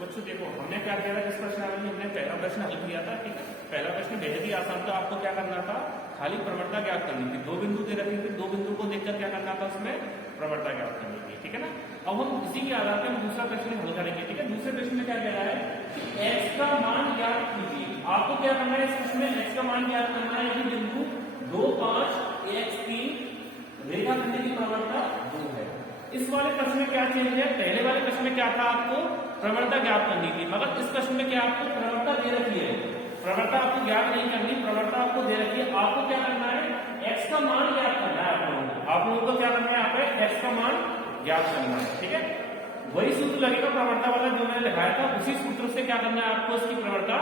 बच्चों देखो हमने क्या किया था, इस प्रश्नावली में हमने पहला प्रश्न हल किया था, ठीक है। पहला प्रश्न बेहद ही आसान था, आपको क्या करना था, खाली प्रवणता ज्ञात करनी थी। दो बिंदु दे रखे थे, दो बिंदु को देखकर क्या करना था, उसमें प्रवणता ज्ञात करनी थी, ठीक है ना। अब हम इसी के आधार पर हम दूसरा प्रश्न हल करेंगे, ठीक है। दूसरे प्रश्न में क्या कह रहा है कि एक्स का मान ज्ञात कीजिए। आपको क्या करना है इस प्रश्न में, एक्स का मान ज्ञात करना है कि बिंदु 2, 5 एक्स की रेखा खंड की प्रवणता 2 है। इस वाले प्रश्न में क्या चेंज है, पहले वाले प्रश्न में क्या था, आपको प्रवणता ज्ञात करनी थी, मगर इस प्रश्न में क्या आपको प्रवणता दे रखी है, प्रवणता आपको ज्ञात नहीं करनी, प्रवणता आपको दे रखी है। आपको क्या करना है, एक्स का मान ज्ञात करना है। आप लोगों को क्या करना है, यहाँ पे एक्स का मान ज्ञात करना है, ठीक है। वही सूत्र लगेगा प्रवणता वाला जो मैंने दिखाया था, उसी सूत्र से क्या करना है आपको, इसकी प्रवणता,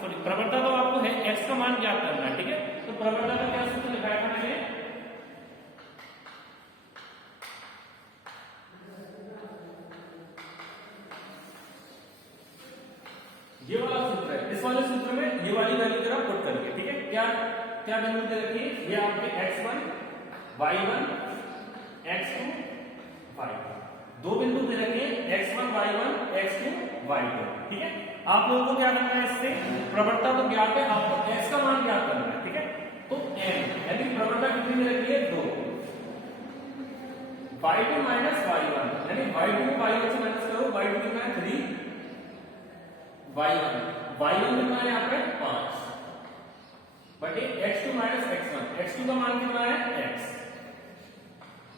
सॉरी प्रवणता तो आपको है एक्स का मान ज्ञात करना है, ठीक है। तो प्रवणता का क्या सूत्र दिखाया था मैंने, ये वाला सूत्र है। इस वाले सूत्र में ये वाली वैल्यू जरा पुट करके, ठीक है। क्या क्या वैल्यू दे रखी है, ये आपके x1 y1 x2 y2, दो बिंदु दे रखे हैं x1 y1 x2 y2, ठीक है। आप लोगों को क्या करना है, इससे प्रवणता तो ज्ञात है, आपको x का मान ज्ञात करना है, ठीक है। तो n यानी प्रवणता कितनी दे रखी है, 2, y2 माइनस y1 यानी y2 को y1 से माइनस करो, y2 कितना है 3, y1 कितना है यहाँ पे 5 बटे x2 माइनस x1, x2 का मान कितना है x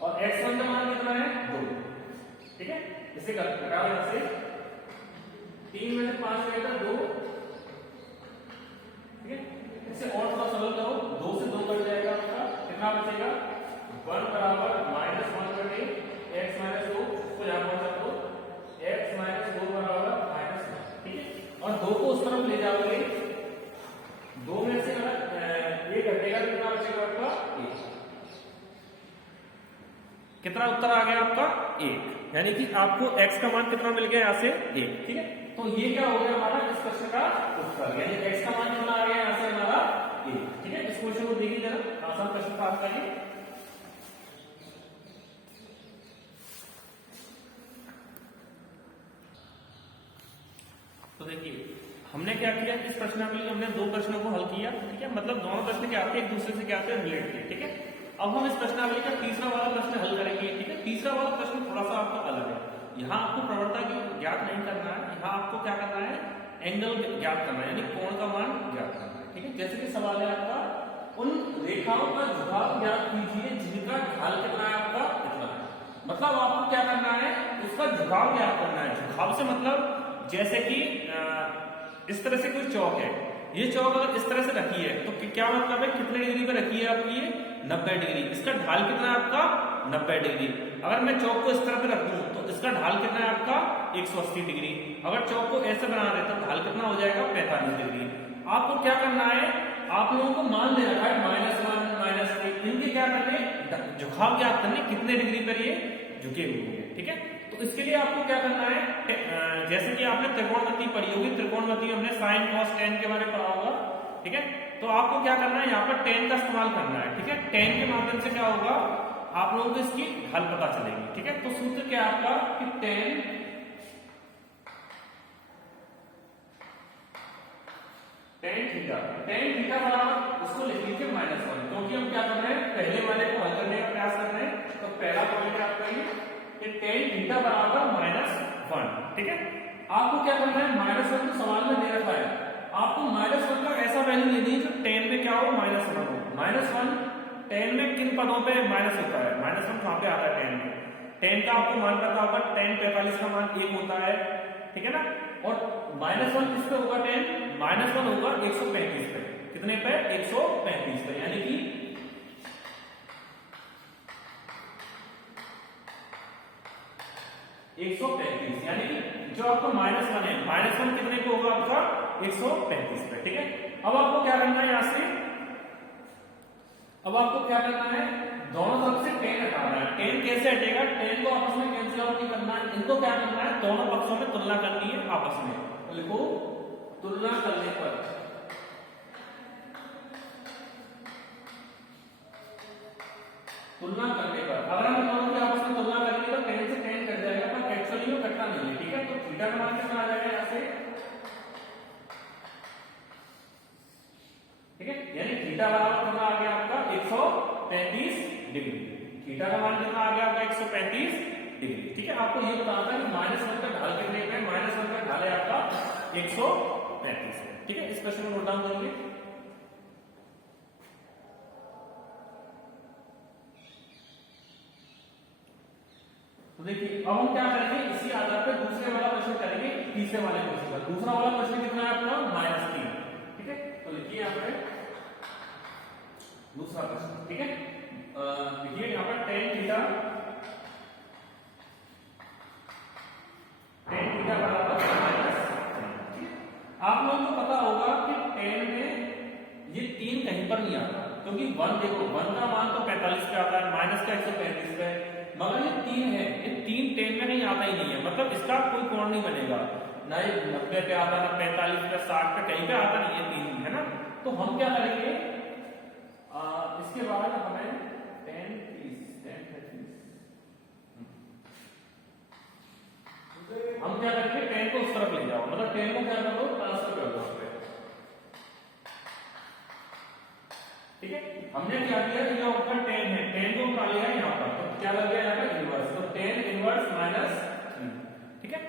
और x1 का मान कितना है 2, ठीक है। इसे घटाओ यहाँ से, 3 में से 5 जाएगा 2, ठीक है। इसे और थोड़ा सरल करो, 2 से 2 कट जाएगा, आपका कितना बचेगा, 1 बराबर -1 बटे x माइनस 2, इसको यहाँ पहुंचा दो, x माइनस 2 बराबर -1, ठीक है। और 2 को उस तरफ ले जाओगे, 2 में से अगर ये घटेगा कितना बचेगा आपका 1, कितना उत्तर आ गया आपका 1, यानी कि आपको x का मान कितना मिल गया यहाँ से 1, ठीक है। तो ये क्या हो गया हमारा इस प्रश्न का उत्तर, यानी x का मान कितना आ गया यहाँ से हमारा 1, ठीक है। इस क्वेश्चन को देखिए जरा, आसान प्रश्न था आपका ये। तो देखिए हमने क्या किया, इस प्रश्नावली में हमने दो प्रश्नों को हल किया, ठीक है। मतलब दोनों प्रश्न क्या आते हैं, एक दूसरे से क्या आते हैं, रिलेट थे, ठीक है। अब हम इस प्रश्नावली का तीसरा वाला प्रश्न हल करेंगे, ठीक है। तीसरा वाला प्रश्न थोड़ा सा आपका अलग है, यहाँ आपको प्रवणता की ज्ञात नहीं करना है, यहाँ आपको क्या करना है, एंगल ज्ञात करना है, यानी कोण का मान ज्ञात करना है, ठीक है। जैसे कि सवाल है आपका, उन रेखाओं का झुकाव ज्ञात कीजिए जिनका ढाल कितना है आपका इतना है। मतलब आपको क्या करना है, उसका झुकाव ज्ञात करना है। झुकाव से मतलब जैसे कि इस तरह से कोई चौक है, ये चौक अगर इस तरह से रखी है तो क्या मतलब है, कितने डिग्री पे रखी है आपकी, ये 90 डिग्री। इसका ढाल कितना है आपका 90 डिग्री। अगर मैं चौक को इस तरह पे रख दूं तो इसका ढाल कितना है आपका 180 डिग्री। अगर चौक को ऐसे बना देता तो ढाल कितना हो जाएगा 45 डिग्री। आपको क्या करना है, आप लोगों को मान दे रखा है -1 -3, इनके क्या करने, झुकाव ज्ञात करने, कितने डिग्री पर ये झुके हुए हैं, ठीक है। तो इसके लिए आपको क्या करना है, जैसे कि आपने त्रिकोणमिति पढ़ी होगी, त्रिकोणमिति हमने साइन कॉस टेन के बारे में पढ़ा होगा, ठीक है। तो आपको क्या करना है, यहाँ पर टेन का इस्तेमाल करना है, ठीक है। टेन के माध्यम से क्या होगा, आप लोगों को इसकी ढाल पता चलेगी, ठीक है। तो सूत्र क्या है आपका कि टेन थीटा बराबर, उसको लिख लीजिए -1, क्योंकि हम क्या कर रहे हैं, पहले वाले को हल करने का प्रयास कर रहे हैं। तो पहला पॉइंट है आपका ये टेन थीटा बराबर -1, ठीक है। आपको क्या करना है, -1 तो सवाल में दे रखा है, आपको -1 का ऐसा वैल्यू लेनी है जो 10 में क्या हो, -1 हो। -1 10 में किन पदों पे माइनस होता है, -1 कहां पे आता है 10 में, 10 का आपको मान पता होगा, 10 45 का मान 1 होता है, ठीक है ना। और -1 किस पे होगा, 10 -1 होगा 135 पे, कितने पे 135 पे, यानी कि 135, यानी जो आपका -1 है, -1 कितने पे होगा आपका 135 पे, ठीक है। अब आपको क्या करना है, यहां से अब आपको क्या करना है, दोनों तरफ से 10 हटाना है। 10 कैसे हटेगा, 10 को आपस में कैंसिल आउट नहीं करना है, इनको क्या करना है, दोनों पक्षों में तुलना करनी है आपस में। तो लिखो, तुलना करने पर अगर हम दोनों की आपस में तुलना करेंगे तो 10 से 10 कट जाएगा, पर एक्चुअली में कटना नहीं है, ठीक है। तो थीटा का मान कितना आ जाएगा यहाँ से, ठीक है, यानी थीटा बराबर कितना आ गया आपका 135 डिग्री। थीटा का मान कितना आ गया आपका 135 डिग्री। ठीक है, आपको ये बताना था कि -1 का ढाल कितने का है, -1 का ढाल है आपका 135 है। ठीक है, इस प्रश्न को नोट डाउन करेंगे। तो देखिए अब हम क्या करेंगे, इसी आधार पर दूसरे वाला प्रश्न करेंगे, तीसरे वाले क्वेश्चन का। दूसरा वाला प्रश्न कितना है अपना -3। ठीक है, तो लिखिए यहाँ पर दूसरा प्रश्न। ठीक है, देखिए यहाँ पर tan थीटा बराबर -3। आप लोगों को पता होगा कि tan में ये 3 कहीं पर नहीं आता, क्योंकि 1 देखो 1 का मान तो 45 पे आता है, माइनस का 135 पे, मगर ये 3 है, ये 3 tan में नहीं आता ही नहीं है, मतलब इसका कोई कोण नहीं बनेगा, ना ये 90 पे आता, ना 45 पे, 60 पे, कहीं पे आता नहीं है 3, है ना। तो हम क्या करेंगे, इसके बाद हमें tan 30 हम क्या करेंगे, tan को उस तरफ ले जाओ, मतलब tan को क्या करो, ट्रांसफर कर दो। ठीक है, हमने क्या किया कि जो आपका tan है, tan को उठा लिया यहाँ पर, तो क्या लग गया यहाँ पर इनवर्स, तो tan इनवर्स -3। ठीक है,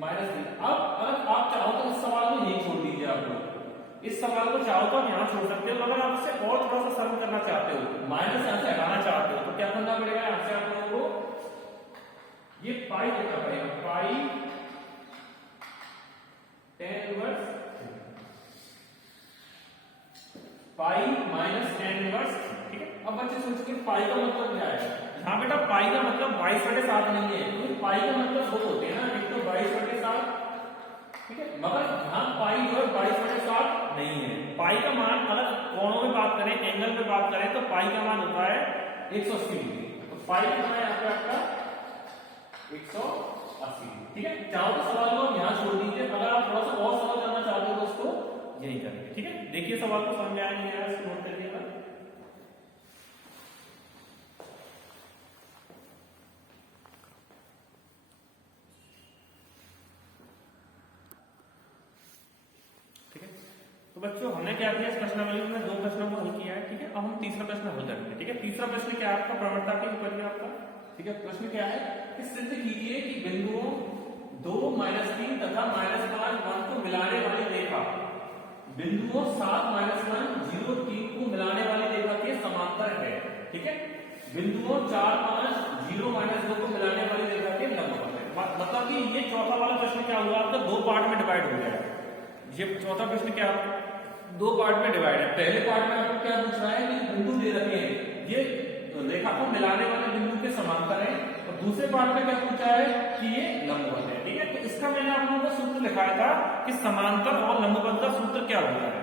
-3। अब अगर आप चाहो तो इस सवाल को यही छोड़ दीजिए, आप लोग इस सवाल को चाहो तो आप यहाँ छोड़ सकते हो, अगर आप इसे और थोड़ा सा सरल करना चाहते हो, माइनस यहाँ से हटाना चाहते हो, तो क्या करना पड़ेगा, यहाँ से आप लोगों को ये पाई देना पड़ेगा, पाई tan इनवर्स पाई -tan इनवर्स। ठीक है, अब बच्चे सोचेंगे पाई का मतलब क्या है, यहाँ बेटा पाई का मतलब 22/7 नहीं है, क्योंकि पाई का मतलब दो होते हैं ना, एक तो 22/7, ठीक है, मगर यहाँ पाई जो है 22/7 नहीं है। पाई का मान अगर कोणों में बात करें, एंगल में बात करें, तो पाई का मान होता है 180 डिग्री, तो पाई कितना है यहाँ पे आपका 180। ठीक है, चाहो तो सवाल को यहाँ छोड़ दीजिए, अगर आप थोड़ा सा और सरल करना चाहते हो तो उसको यही करेंगे। ठीक है, देखिए सवाल को समझ में आया नहीं आया, इसको नोट करिएगा। ठीक है, तो बच्चों हमने क्या किया, इस प्रश्नावली में 2 प्रश्नों को हल किया है। ठीक है, अब हम तीसरा प्रश्न हल करेंगे। ठीक है, तीसरा प्रश्न क्या है आपका, प्रवणता के ऊपर है आपका। ठीक है, प्रश्न क्या है कि सिद्ध कीजिए कि बिंदुओं 2, -3 तथा -5 1 को मिलाने वाली रेखा बिंदुओं 7, -1, 0, 3 को मिलाने वाली रेखा के समांतर है। ठीक है, बिंदुओं 4, 5, 0, -2 को मिलाने वाली रेखा के लंबवत है। मतलब कि ये चौथा वाला प्रश्न क्या हुआ आपका, 2 पार्ट में डिवाइड हो गया है। ये चौथा प्रश्न क्या 2 पार्ट में डिवाइड है। पहले पार्ट में आपको क्या पूछ रहा है कि बिंदु दे रखे हैं, ये रेखा को मिलाने वाले बिंदु के समांतर है, और दूसरे पार्ट में क्या पूछा है कि ये लंबवत है। ठीक है, तो इसका मैंने आप लोगों को सूत्र लिखाया था कि समांतर और लंबवत का सूत्र क्या होता है।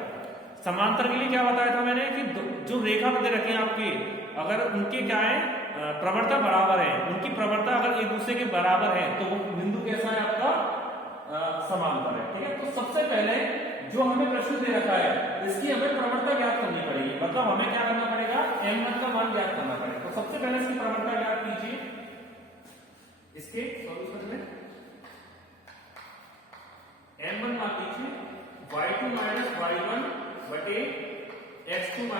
समांतर के लिए क्या बताया था मैंने कि जो रेखा दे रखे हैं आपके, अगर उनके क्या है प्रवणता बराबर है, उनकी प्रवणता अगर एक दूसरे के बराबर है, तो वो बिंदु कैसा है आपका समांतर है। ठीक है, तो सबसे पहले जो हमें प्रश्न दे रखा है, इसकी हमें प्रवणता ज्ञात करनी पड़ेगी, मतलब हमें क्या करना पड़ेगा, m1 का मान ज्ञात करना पड़ेगा। तो सबसे पहले इसकी प्रवणता ज्ञात कीजिए, इसके सॉल्यूशन में m1 मान लीजिए y2 - y1 बटे x2 -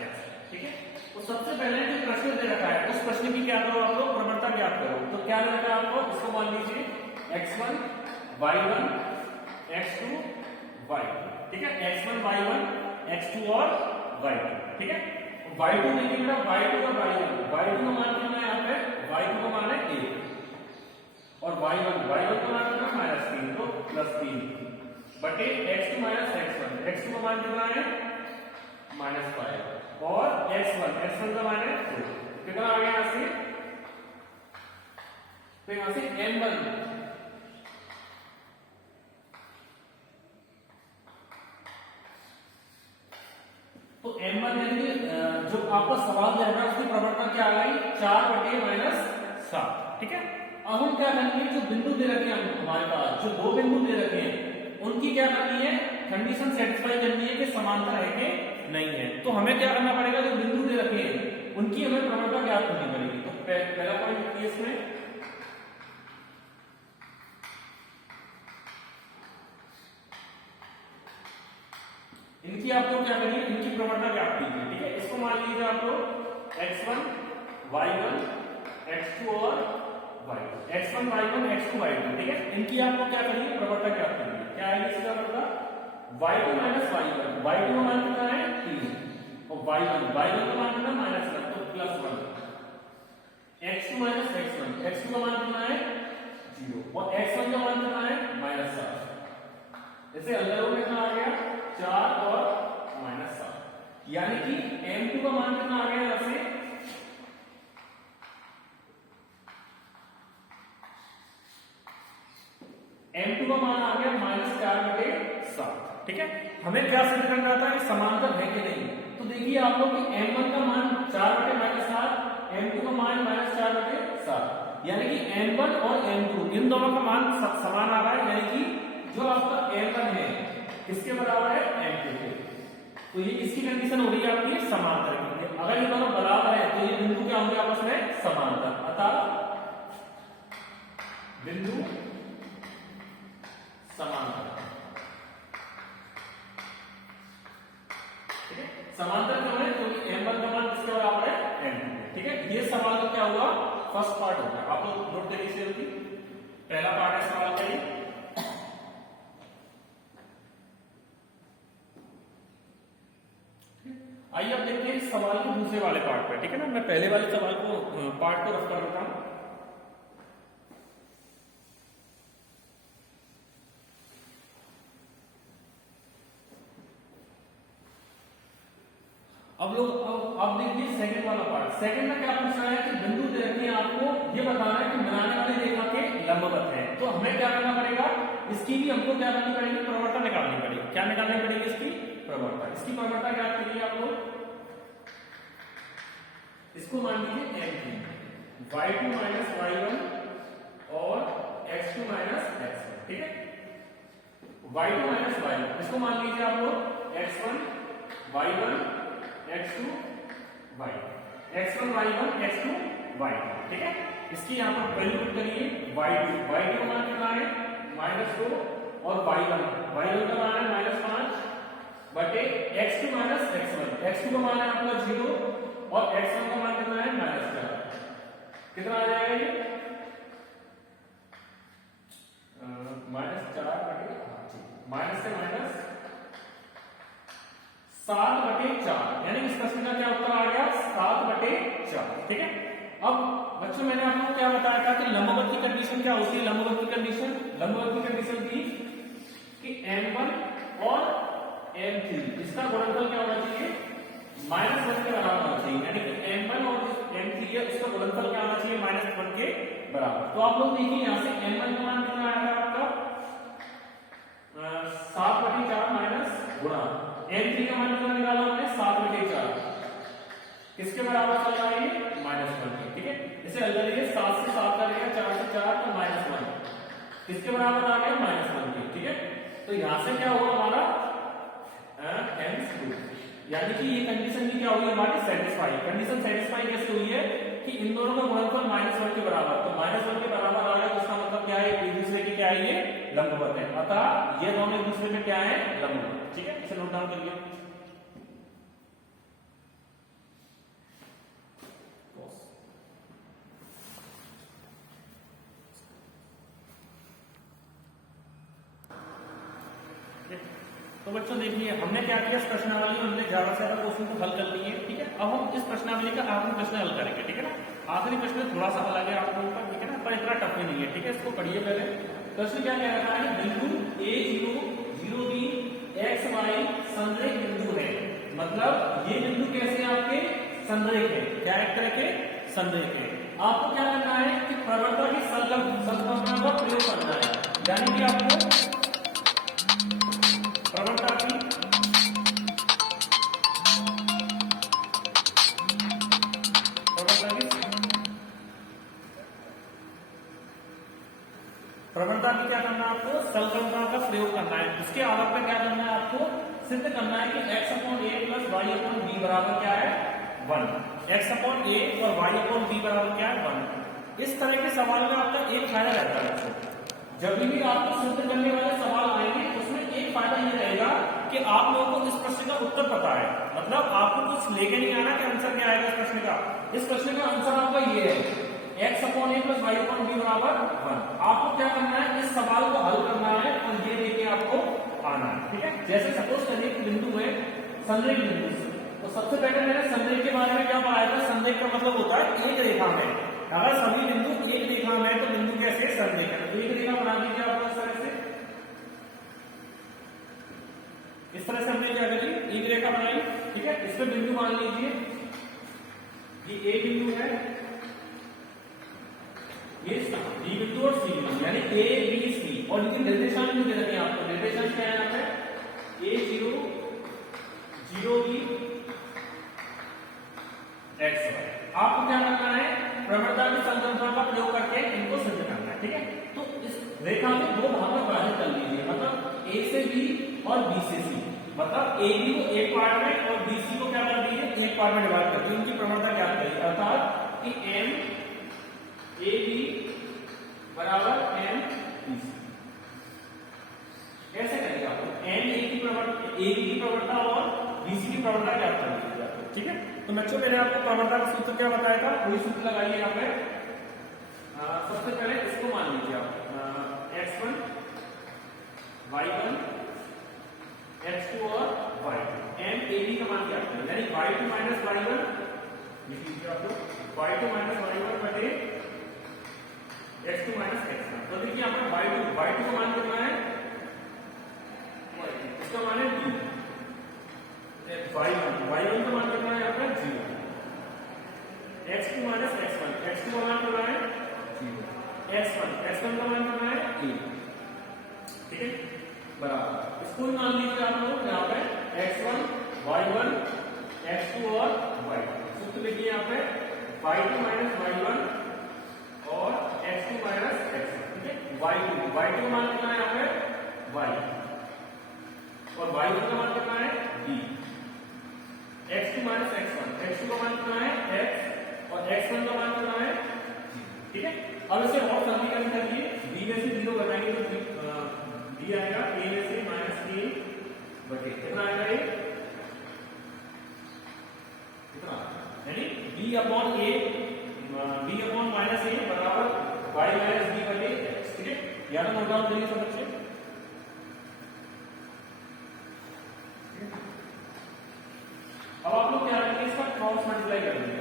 x। ठीक है, तो सबसे पहले जो प्रश्न दे रखा है, उस प्रश्न की क्या करो आप लोग, प्रवणता ज्ञात करो। तो क्या दे रखा है आपको, इसको मान लीजिए x1 y1 x2 y2। ठीक है, x1 y1 x2 और y2। ठीक है, y2 देखिए बेटा, y2 और y1, y2 का मान कितना है यहाँ पे, y2 का मान है 1, और y1 का मान कितना है -3, तो +3 बटे x2 - x1, x2 का मान कितना है -5, और x1 का मान है 2, कितना आ गया यहाँ से, तो यहाँ से m1 तो m1 यानी जो आपका सवाल दे रहा है उसकी प्रवणता क्या आ गई, 4 बटे -7। ठीक है, अब हम क्या करेंगे, जो बिंदु दे रखे हैं हमारे पास, जो 2 बिंदु दे रखे हैं, उनकी क्या करनी है, कंडीशन सेटिस्फाई करनी है कि समांतर है कि नहीं है। तो हमें क्या करना पड़ेगा, जो बिंदु दे रखे हैं उनकी हमें प्रवणता ज्ञात करनी पड़ेगी। तो पहला पॉइंट इसमें इनकी आप लोग क्या करिए, इनकी प्रवणता ज्ञात कीजिए, ठीक है। इसको मान लीजिए आप लोग x1 y1 x2 और y2, x1 y1 x2 y2, ठीक है। इनकी आप लोग क्या करिए, प्रवणता ज्ञात करिए। क्या आएगी इसका प्रवणता, y2 माइनस y1, y2 का मान कितना है 3 और y1 का मान कितना -1 तो +1, x2 माइनस x1, x2 का मान कितना है 0 और x1 का मान कितना है -7। इसे अंदर में कितना आ गया 4 और -7, यानी कि m2 का मान कितना आ गया यहां से m2 का मान आ गया -4/7, ठीक है। हमें क्या सिद्ध करना था कि समांतर है कि नहीं, तो देखिए आप लोग कि m1 का मान 4/-7, m2 का मान -4/7, यानी कि m1 और m2 इन दोनों का मान समान आ रहा है, यानी कि जो आपका m1 है किसके बराबर है m2 के। तो ये किसकी कंडीशन हो रही है आपकी, समांतर की। अगर ये दोनों बराबर है तो ये बिंदु क्या होंगे आपस में, समांतर, अतः बिंदु समांतर, ठीक है। समांतर क्यों है, क्योंकि m1 का मान किसके बराबर है m2, ठीक है। ये सवाल का क्या हुआ, फर्स्ट पार्ट हो गया। आप लोग नोट करिए जल्दी, पहला पार्ट है सवाल का ये। आइए अब देखते हैं इस सवाल के दूसरे वाले पार्ट पे, ठीक है ना। मैं पहले वाले सवाल को पार्ट को रफ कर देता हूं। अब देखिए सेकंड वाला पार्ट। सेकंड में क्या पूछ रहा है कि बिंदु दे रखी है, आपको ये बताना है कि मिलाने वाली रेखा के लंबवत है। तो हमें क्या करना पड़ेगा, इसकी भी हमको क्या करनी पड़ेगी, प्रवणता निकालनी पड़ेगी। क्या निकालनी पड़ेगी, इसकी प्रवणता। इसकी प्रवणता क्या करिए आप लोग, इसको मान लीजिए m3, y2 माइनस y1 और x2 माइनस x1, ठीक है। y2 माइनस y1 इसको मान लीजिए आप लोग x1 y1 x2 y, x1 y1 x2 y, ठीक है। इसकी यहां पर वैल्यू पुट करिए, y2 का मान कितना है -2 और y1 का मान है -5 बटे x2 माइनस x1, x2 का मान है आपका 0 और x1 का मान कितना है -4। कितना आ जाएगा ये -4 बटे माइनस से माइनस 7/4, यानी इस प्रश्न का क्या उत्तर आ गया 7/4, ठीक है। अब बच्चों मैंने आपको क्या बताया था कि लंबवत की कंडीशन क्या होती है, लंबवत की कंडीशन थी कि m1 और m3 इसका गुणनफल क्या होना चाहिए, -1 के बराबर होना चाहिए, यानी कि m1 और m3 है उसका गुणनफल क्या होना चाहिए, -1 के बराबर। तो आप लोग देखिए यहां से m1 का मान कितना आया था आपका 7/4 माइनस गुणा m3 का मान कितना निकाला हमने 7/4, किसके बराबर चल रहा है ये -1 के, ठीक है। इसे हल करिए, 7 से 7 का रहेगा, 4 से 4 तो -1, किसके बराबर आ गया -1 के, ठीक है। तो यहां से क्या हुआ हमारा hence true, यानी कि ये कंडीशन भी क्या हुई हमारी सेटिस्फाई। कंडीशन सेटिस्फाई कैसे हुई है कि इन दोनों का गुणनफल -1 के बराबर, तो -1 के बराबर आ गया, तो इसका मतलब क्या है, एक दूसरे के क्या है ये लंबवत है, अतः ये दोनों एक दूसरे में क्या है लंबवत, ठीक है। इसे नोट डाउन करिए। तो बच्चों देखिए हमने क्या किया, इस प्रश्नावली में हमने ज्यादा से ज्यादा क्वेश्चन को हल कर लिए, ठीक है। अब हम इस प्रश्नावली का आखिरी प्रश्न हल करेंगे, ठीक है ना। आखिरी प्रश्न थोड़ा सा अलग है आप लोगों का, ठीक है ना, पर इतना टफ नहीं है, ठीक है। इसको पढ़िए पहले। प्रश्न क्या कह रहा है, बिंदु a0 0b x y संरेख बिंदु है, मतलब ये बिंदु कैसे आपके संरेख है, क्या एक तरह के संरेख है। आपको क्या करना है कि प्रवणता की संकल्पना का प्रयोग करना है, यानी कि आपको प्रवणता की क्या करना है, आपको संकल्पना का प्रयोग करना है। इसके आधार पर क्या करना है, आपको सिद्ध करना है कि x/a प्लस y/b बराबर क्या है 1, x/a और y/b बराबर क्या है 1। इस तरह के सवाल में आपका एक फायदा रहता है, जब भी आपको सिद्ध करने वाले सवाल आएंगे उसमें एक फायदा ये रहेगा कि आप लोगों को इस प्रश्न का उत्तर पता है, मतलब आपको कुछ लेके नहीं आना कि आंसर क्या आएगा इस प्रश्न का। इस प्रश्न का आंसर आपका ये है x upon a plus y upon b बराबर 1। आपको क्या करना है, इस सवाल को हल करना है और ये लेके आपको आना है, ठीक है। जैसे सपोज करिए कि बिंदु है संरेख बिंदु, तो सबसे पहले मैंने संरेख के बारे में क्या पढ़ाया था। संरेख का मतलब होता है एक रेखा में, अगर सभी बिंदु एक रेखा में तो बिंदु कैसे संरेख है। तो एक रेखा बना दीजिए आप इस तरह से, इस तरह से हमने क्या करी, एक रेखा बनाई, ठीक है। इस पर बिंदु मान लीजिए ये ए बिंदु है, ये बी बिंदु और सी बिंदु, यानी ए बी सी, और इनके निर्देशांक भी दे रखे हैं आपको। निर्देशांक क्या है यहाँ पे, ए 0 0 बी एक्स। आपको क्या करना है, प्रवणता की संकल्पना का प्रयोग करके इनको सिद्ध करना है, ठीक है। तो इस रेखा में दो भाग में विभाजित कर लीजिए, मतलब ए से बी और बी से सी, मतलब ए बी को एक पार्ट में और बी सी को क्या कर दीजिए एक पार्ट में डिवाइड कर दीजिए। इनकी प्रवणता क्या करिए, अर्थात कि एम ए बी बराबर एम बी सी। कैसे करेंगे आप, एम ए की प्रवणता और बी सी की प्रवणता क्या कर लीजिए, ठीक है। तो बच्चों मैंने आपको प्रवणता का सूत्र क्या बताया था, वही सूत्र लगाइए यहाँ पे। सबसे पहले इसको मान लीजिए आप x1 y1 x2 और y2, m a b का मान क्या है, यानी y2 माइनस y1 लिख लीजिए आप लोग, y2 माइनस y1 बटे x2 माइनस x1। तो देखिए यहाँ पर y2 का मान कितना है, इसका मान है 2, y1 का मान कितना है यहाँ पर 0, x2 माइनस x1 का मान कितना है 0, x1 का मान कितना है 1, ठीक है, बराबर। इसको मान लीजिए आप लोग यहाँ पे x1 y1 x2 और y2। सूत्र लिखिए यहाँ पे y2 माइनस y1 और x2 माइनस x1, ठीक है। y2 का मान कितना है यहाँ पे y, और y1 का मान कितना है b, x2 माइनस x1 का मान कितना है x और x1 का मान कितना है, ठीक है। अब इसे और सरलीकरण करिए, b में से 0 घटाएंगे तो b आएगा a में से माइनस a बटे कितना आएगा ये, कितना, यानी b अपॉन माइनस a बराबर y माइनस b बटे x, ठीक है। या तो नोट डाउन करिए सब बच्चे। अब आप लोग क्या करेंगे, इसका क्रॉस मल्टीप्लाई कर देंगे।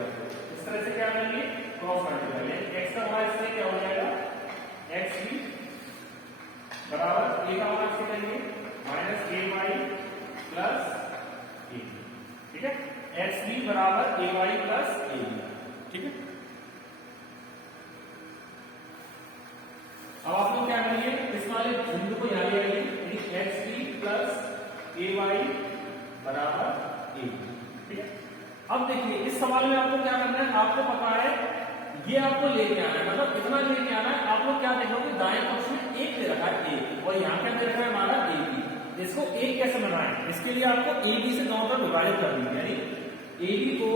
इस तरह से क्या करेंगे, क्रॉस मल्टीप्लाई, x का मान इससे क्या हो जाएगा x b बराबर a का मान इससे करेंगे minus a y plus a, ठीक है। x b बराबर a y plus a b, ठीक है। अब आप लोग क्या करिए, इस वाले बिंदु को यहां ले आइए, x b plus a y बराबर a b, ठीक है। अब देखिए इस सवाल में आपको क्या करना है, आपको पता है ये आपको लेके आना है, मतलब इतना लेके आना है। आप लोग क्या देखोगे, दाएं पक्ष में एक दे रखा है a और यहाँ क्या दे रखा है हमारा a b। इसको एक कैसे बनाएं, इसके लिए आपको a b से दोनों तरफ विभाजित कर दीजिए, यानी a b को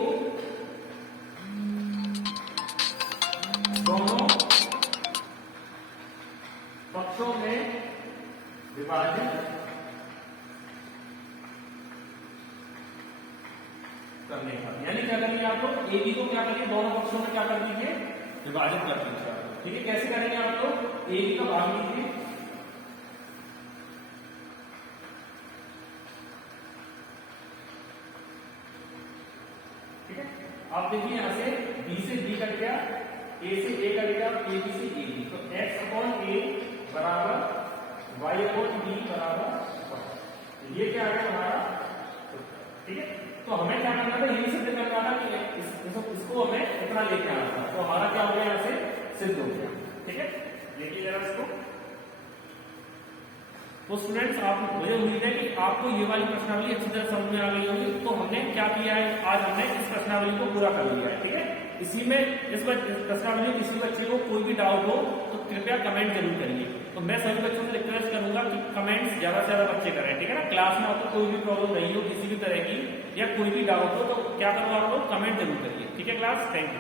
दोनों पक्षों में विभाजित करने का, यानी क्या करेंगे आप लोग, ए बी को क्या करिए दोनों पक्षों में क्या कर दीजिए विभाजित कर दीजिए, ठीक है। कैसे करेंगे आप लोग, ए बी का भाग लीजिए, ठीक है। आप देखिए यहां से बी से बी कट गया, ए से ए कट गया, ए बी से ए बी, तो x अपॉन ए बराबर y अपॉन बी बराबर 1, ये क्या आ गया हमारा, ठीक है। तो हमें क्या करना था, यही सिद्ध करना था कि इसको हमें इतना लेके आना था, तो हमारा क्या हो गया यहाँ से सिद्ध हो गया, ठीक है। देखिए जरा इसको। तो स्टूडेंट्स आप, मुझे उम्मीद है कि आपको ये वाली प्रश्नावली अच्छी तरह समझ में आ गई होगी। तो हमने क्या किया है, आज हमने इस प्रश्नावली को पूरा कर लिया है, ठीक है। इसी में इस प्रश्नावली में किसी बच्चे को कोई भी डाउट हो तो कृपया कमेंट जरूर करिए। तो मैं सभी बच्चों से रिक्वेस्ट करूंगा कि कमेंट्स ज्यादा से ज्यादा बच्चे करें, ठीक है ना। क्लास में आपको कोई भी प्रॉब्लम नहीं हो किसी भी तरह की, या कोई भी डाउट हो तो क्या करो आप लोग कमेंट जरूर करिए, ठीक है क्लास। Thank you.